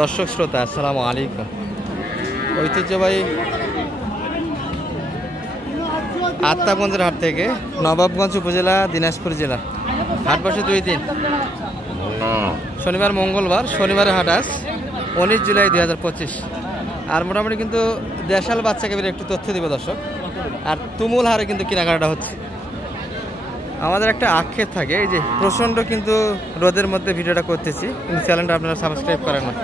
দর্শক শ্রোতা আসসালামু আলাইকুম। ঐতিহ্যবাহী আত্মাগঞ্জের হাট থেকে নবাবগঞ্জ উপজেলা দিনাজপুর জেলা হাট বসে 2 দিন, শনিবার মঙ্গলবার। শনিবারের হাট আজ 19 জুলাই 2025। আর মোটামুটি কিন্তু দেশাল বাচ্চাকে একটু তথ্য দিব দর্শক। আর তুমুল হারে কিন্তু কেনাকাটা হচ্ছে। আমাদের একটা আক্ষেপ থাকে, এই যে প্রচণ্ড কিন্তু রোদের মধ্যে ভিডিওটা করতেছি, কিন্তু চ্যানেলটা আপনারা সাবস্ক্রাইব করেন না।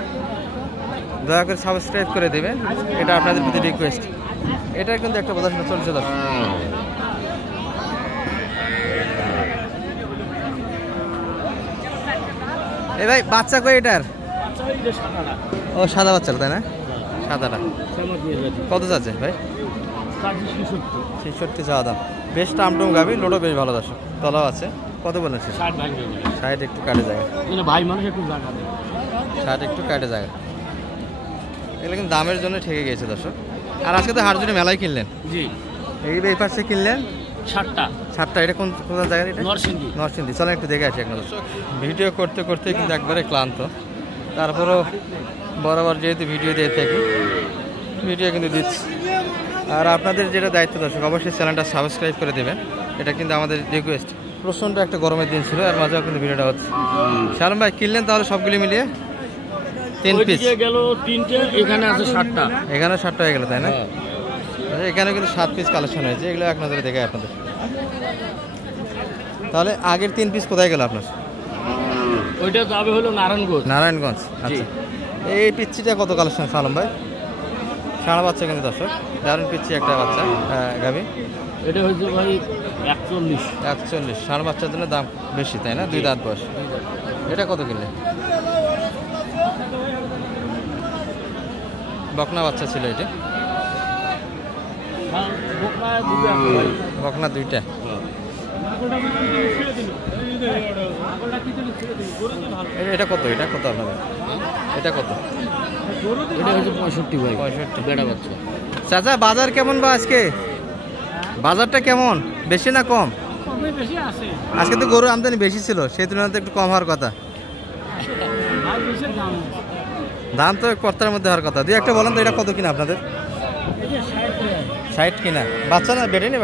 দয়া করে সাবস্ক্রাইব করে দেবেন, এটা আপনাদের প্রতি রিকোয়েস্ট। এটা কিন্তু একটা প্রদর্শন চলছে দর্শক। এই ভাই বাচ্চা কই এটার? ও সাদা বাচ্চা তাই না? সাদাটা কত যাচ্ছে ভাই? 66 চাওয়া দাম। বেশ টামটুম গাবি, লোডও বেশ ভালো দর্শক, তলাও আছে। কত বলেন? 60 একটু কাটে জায়গা, ভাই মানুষ একটু জায়গা 60 একটু কাটে জায়গা। এগুলো কিন্তু দামের জন্য ঠেকে গিয়েছে দর্শক। আর আজকে তো হাট জুড়ে মেলায় কিনলেন। জি, এই পাশে কিনলেন 60টা। এটা কোন জায়গায়? এটা নরসিংদী। চলেন একটু দেখে আসি একটা দর্শক। ভিডিও করতে করতে কিন্তু একবারে ক্লান্ত, তারপরও বরাবর যেহেতু ভিডিও দিয়ে থাকি, ভিডিও কিন্তু দিচ্ছি। আর আপনাদের যেটা দায়িত্ব দর্শক, অবশ্যই চ্যানেলটা সাবস্ক্রাইব করে দেবেন, এটা কিন্তু আমাদের রিকোয়েস্ট। প্রচণ্ড একটা গরমের দিন ছিল, আর মাঝেও কিন্তু ভিডিওটা হচ্ছে। শালম ভাই কিনলেন তাহলে সবগুলি মিলিয়ে 3 পিস গেল 3টে, এখানে আছে 60টা। এখানে 60টা হয়ে গেল তাই না? এখানে কিন্তু 7 পিস কালেকশন হয়েছে, এগুলো এক নজরে দেখে আপনাদের। তাহলে আগের 3 পিস কোথায় গেল আপনার? ওইটা যাবে হলো নারায়ণগঞ্জ। আচ্ছা, এই পিচ্ছিটা কত কালেকশন শালম ভাই? সারা বাচ্চা কিন্তু দর্শক, দারুণ পিচ্ছি একটা বাচ্চা গাবি। এটা হচ্ছে ভাই 41। সারা বাচ্চার জন্য দাম বেশি তাই না? 2 দাঁত বয়স। এটা কত কিনলে? বকনা বাচ্চা ছিল এটা? বকনা 2টা। এটা কত আপনাদের? এটা কত? এটা হচ্ছে 65 ভাই। 65 বেড়া বাচ্চা। চাচা বাজার কেমন বা আজকে? বাজারটা কেমন, বেশি না কম? বেশি আছে আজকে তো গরুর আমদানি বেশি ছিল, সেই তুলনায় তো একটু কম হওয়ার কথা। দাম তো কর্তার মধ্যে হওয়ার কথা। 2 একটা বলেন তো, এটা কত কিনা আপনাদের? 60 কিনা। বাচ্চা না বেটে নি?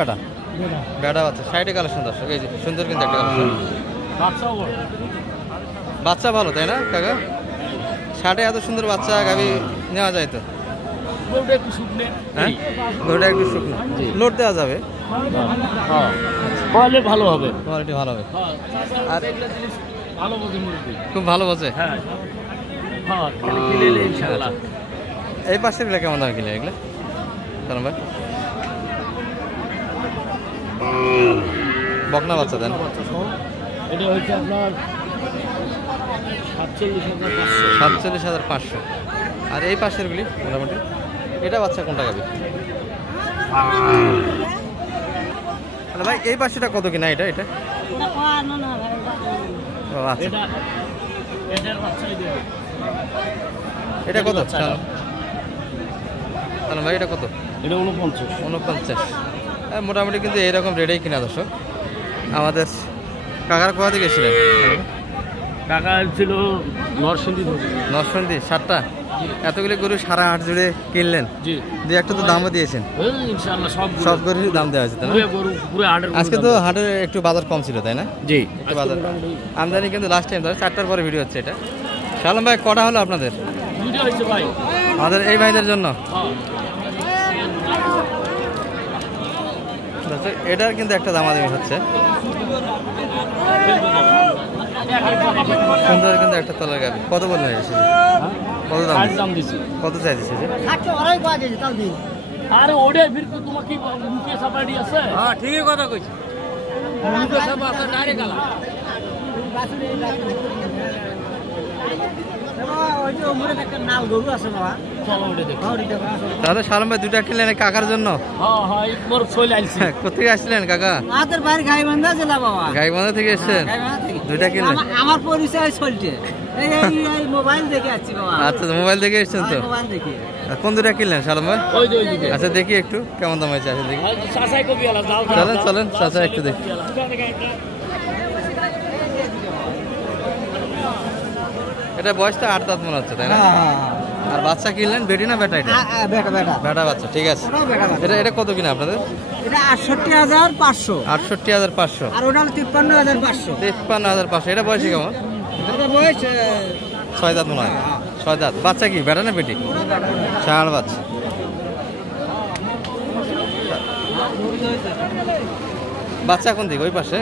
বেটা বাচ্চা। 60 কালেকশন দর্শক। এই যে সুন্দর কিন্তু একটা কালেকশন। বাচ্চা ভালো তাই না কাকা? 60 এত সুন্দর বাচ্চা গাবি নেওয়া যায় তো? হ্যাঁ, গরুটা একটু শুকনো, লোড দেওয়া যাবে, কোয়ালিটি ভালো হবে। আর খুব ভালো বোঝে। এই পাশের গুলো কেমন দাম কিনে এগুলো কারণ ভাই? বকনা বাচ্চা দেন। এটা হচ্ছে আপনার 47,500। আর এই পাশের গুলি মোটামুটি? এটা বাচ্চা কোনটা গাবি? ভাই এই পাশেটা কত কিনা? এটা আচ্ছা এটা কত ভাই? এটা কত? এটা 49। মোটামুটি কিন্তু এইরকম রেটেই কিনা দর্শক। আমাদের কাকার কোথা থেকে এসেছিলেন? কাকা ছিল নরসিংদী। 60টা এতগুলি গরু সারা হাট জুড়ে কিনলেন? জি। 2 একটা তো দামও দিয়েছেন? সব গরুর দাম দেওয়া হয়েছে তাই না? আজকে তো হাটের একটু বাজার কম ছিল তাই না? জি, বাজার আমদানি কিন্তু লাস্ট টাইম 4টার পরে ভিডিও হচ্ছে এটা। শালম ভাই কটা হলো আপনাদের? আমাদের এই ভাইদের জন্য। এটার কিন্তু একটা দামাদামি হচ্ছে, সুন্দর কিন্তু একটা তলার গাবি। কত বললেন এসেছে? কত দাম দিচ্ছে? কত চাই দিচ্ছে? আরে ওরে ফির তোমাকে মুকে সাপাড়ি আছে। হ্যাঁ ঠিকই কথা কইছি, মুকে সাপা আছে ডাইরেক্ট আলা। তাহলে শালম ভাই 2টা কিনলেন কাকার জন্য? কোথেকে আসছিলেন কাকা? গাইবান্ধা থেকে এসছেন? 2টা কিনলেন? আমার পরিচয় চলছে, মোবাইল দেখে আসছি। আচ্ছা, মোবাইল দেখে এসছেন তো? কোন 2টা কিনলেন শালম ভাই? আচ্ছা দেখি একটু কেমন দাম হয়েছে। আচ্ছা দেখি, চলেন চাচা একটু দেখি। এটা বয়স তো 8 দাঁত মনে হচ্ছে, তাই না? আর বাচ্চা কিনলেন বেটি না বেটা? এটা বেটা বাচ্চা, ঠিক আছে। এটা কত কিনা আপনাদের? এটা 68,500। 68,500। আর ওটা 53,500। 53,500। এটা বয়সে কেমন? এটা বয়স 6 দাঁত মনে হয়। 6 দাঁত। বাচ্চা কি বেটা না বেটি? ষাঁড় বাচ্চা। বাচ্চা কোন দিকে? ওই পাশে?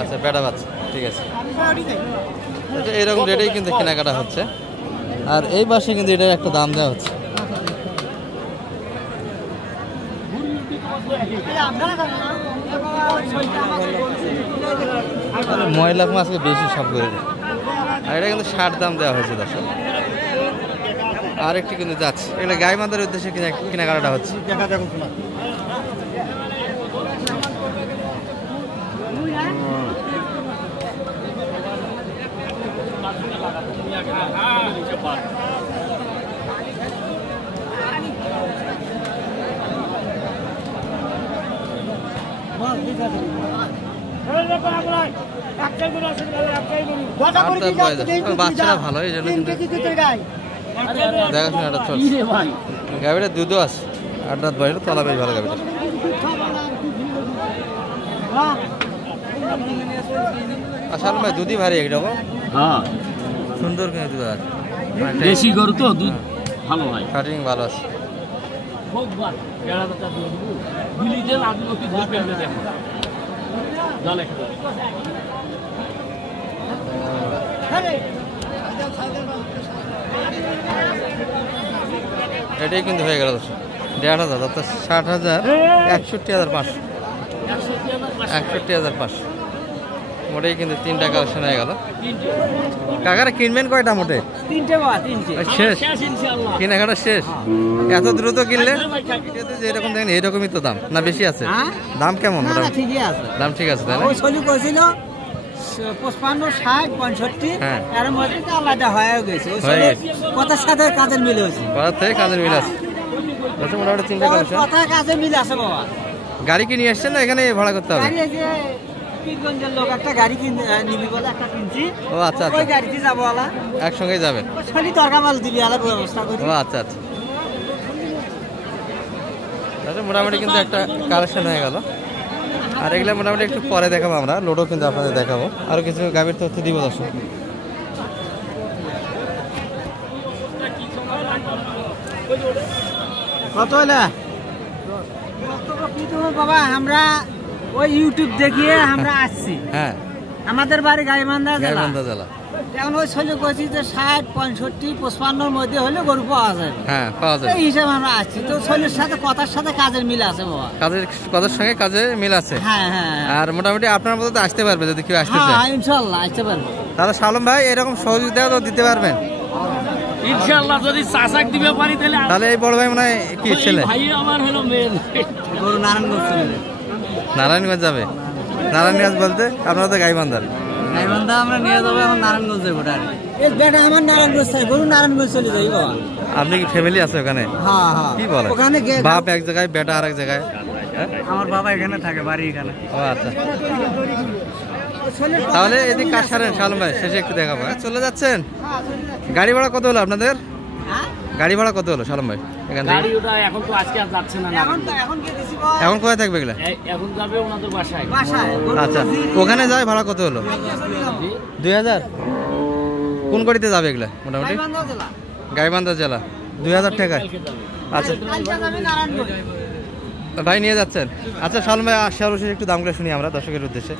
আচ্ছা, বেটা বাচ্চা, ঠিক আছে। এরকম রেটেই কিন্তু কেনাকাটা হচ্ছে। আর এই পাশে কিন্তু এটার একটা দাম দেওয়া হচ্ছে। ময়লা মাছকে বেশি সব করে দেয়। আর এটা কিন্তু 60 দাম দেওয়া হয়েছে দর্শক। আর একটি কিন্তু যাচ্ছে, এগুলো গাই মাদার উদ্দেশ্যে কেনাকাটা হচ্ছে। বাচ্চারা ভালো, এই জন্য দেখাশোনাটা চলছে। গাভীটা দুধও আছে, 8 দাঁত বয়স, তলা বেশ ভালো গাভীটা। আসলে ভাই দুধই ভারী একদম। হ্যাঁ, সুন্দর কিন্তু দুধ আছে, দেশি গরু তো দুধ ভালো হয়, কাটিং ভালো আছে। এটাই কিন্তু হয়ে গেল 1,500, অর্থাৎ 60,000, 61,500, 61,500। মোটেই কিন্তু 3টা কালেকশন হয়ে গেল। কাকারা কিনবেন কয়টা মোটে? 3টে। শেষ, কেনাকাটা শেষ। এত দ্রুত কিনলে এরকম দেখেন, এরকমই তো দাম না বেশি আছে? দাম কেমন? ঠিকই আছে, দাম ঠিক আছে, তাই না? ওই ছলি করেছিল 55, 60, 65। হ্যাঁ, এর মধ্যে তো আলাদা হয়ে গেছে। ওই ছলি কথার সাথে কাজের মিল হয়েছে, কথার থেকে কাজের মিল আছে। মোটামুটি 3টা কালেকশন। কথা কাজের মিল আছে বাবা। গাড়ি কি নিয়ে আসছেন না এখানে ভাড়া করতে হবে? গাড়ি এই যে পীরগঞ্জের লোক একটা গাড়ি নিবি বলে একটা কিনছি। ও আচ্ছা ওই আচ্ছা, গাড়িতে যাবো আলা, একসঙ্গে যাবেন? ছলি তরকা মাল দিবি আলা ব্যবস্থা করি। ও আচ্ছা আচ্ছা। মোটামুটি কিন্তু একটা কালেকশন হয়ে গেল। আর এগুলো মোটামুটি একটু পরে দেখাবো আমরা, লোডও কিন্তু আপনাদের দেখাবো, আরো কিছু গাভীর তথ্য দিব দর্শক। কত হলে বাবা? আমরা ওই ইউটিউব দেখিয়ে আমরা আসছি। হ্যাঁ, আমাদের বাড়ি গাইবান্ধা জেলা। গাইবান্ধা জেলা। এখন ওই ছলি কইছি যে 60, 65, 55 মধ্যে হলে গরু পাওয়া যায়। হ্যাঁ, পাওয়া যায়। এই হিসাবে আমরা আসছি। তো ছলির সাথে কথার সাথে কাজের মিল আছে বাবা। কাজের সঙ্গে কাজে মিল আছে। হ্যাঁ হ্যাঁ। আর মোটামুটি আপনার মতো তো আসতে পারবে যদি কেউ আসতে চায়। হ্যাঁ, ইনশাআল্লাহ আসতে পারবো। তাহলে সালম ভাই এরকম সহযোগিতা তো দিতে পারবেন ইনশাআল্লাহ। যদি চাচাক দিবে পারি তাহলে এই বড় ভাই মনে হয় কি ছেলে? ভাই আমার হলো মেন। গরু নারায়ণগঞ্জ চলে যাবে। নারায়ণগঞ্জ যাবে? নারায়ণগঞ্জ বলতে আপনারা তো গাইবান্ধার। গাইবান্ধা আমরা নিয়ে যাবো, এখন নারায়ণগঞ্জ যাবো। এই বেটা আমার নারায়ণগঞ্জ চাই, গরু নারায়ণগঞ্জ চলে যাই বাবা। আপনি কি ফ্যামিলি আছে ওখানে? হ্যাঁ হ্যাঁ। কি বলে? ওখানে বাপ এক জায়গায়, বেটা আর এক জায়গায়? আমার বাবা এখানে থাকে, বাড়ি এখানে। ও আচ্ছা। তাহলে এদিক কাজ সারেন সালম ভাই, শেষে একটু দেখাবো। চলে যাচ্ছেন? গাড়ি ভাড়া কত হলো আপনাদের? গাড়ি ভাড়া কত হলো সালম ভাই এখান থেকে? এখন তো আজকে আর যাচ্ছে না। এখন কোথায় থাকবে এগুলা? এখন যাবে ওনাদের বাসায়। আচ্ছা, ওখানে যায় ভাড়া কত হলো? 2,000। কোন গাড়িতে যাবে এগুলা? মোটামুটি গাইবান্ধা জেলা, 2,000 টাকায়। আচ্ছা ভাই নিয়ে যাচ্ছেন? আচ্ছা সালম ভাই, সর্বশেষ একটু দামগুলো শুনি আমরা দর্শকের উদ্দেশ্যে।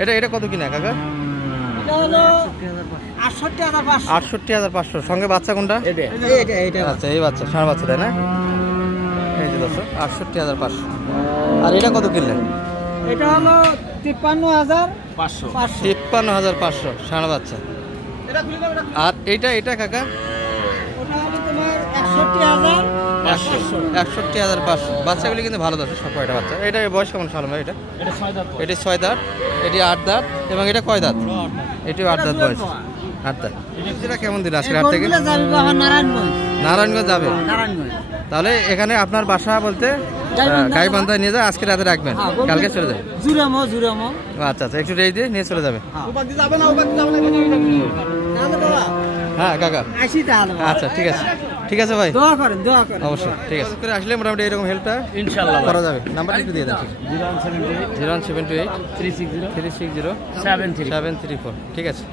এটা কত কিনা কাকা? 68,500। সঙ্গে বাচ্চা কোনটা? আচ্ছা, এই বাচ্চা, ষাঁড় বাচ্চা, তাই না? এই যে দর্শক, 68,500। আর এটা কত কিনলেন? এটা হলো 53,500। 53,500 ষাঁড় বাচ্চা। আর এটা কাকা? ওটা হলো তোমার 61,500। বাচ্চাগুলি কিন্তু ভালো দর্শক, সব কয়টা বাচ্চা। এটা বয়স কেমন সালম ভাই? এটা 6 দাঁত, এটি 8 দাঁত, এবং এটা কয় দাঁত? এটিও 8 দাঁত বয়স। হাটটা যেটা কেমন দিন আজকে হাট থেকে নারায়ণগঞ্জ নারায়ণগঞ্জ যাবে নারায়ণগঞ্জ তাহলে এখানে আপনার বাসা বলতে গাইবান্ধা নিয়ে যায় আজকে রাতে রাখবেন কালকে চলে যাবে জুরামো আচ্ছা আচ্ছা একটু রেডি দিয়ে নিয়ে চলে যাবে হ্যাঁ কাকা আচ্ছা ঠিক আছে ভাই দোয়া করেন অবশ্যই ঠিক আছে করে আসলে মোটামুটি এরকম হেল্পটা ইনশাআল্লাহ করা যাবে নাম্বারটা একটু দিয়ে দেন 078 01728 360 360 734 734 ঠিক আছে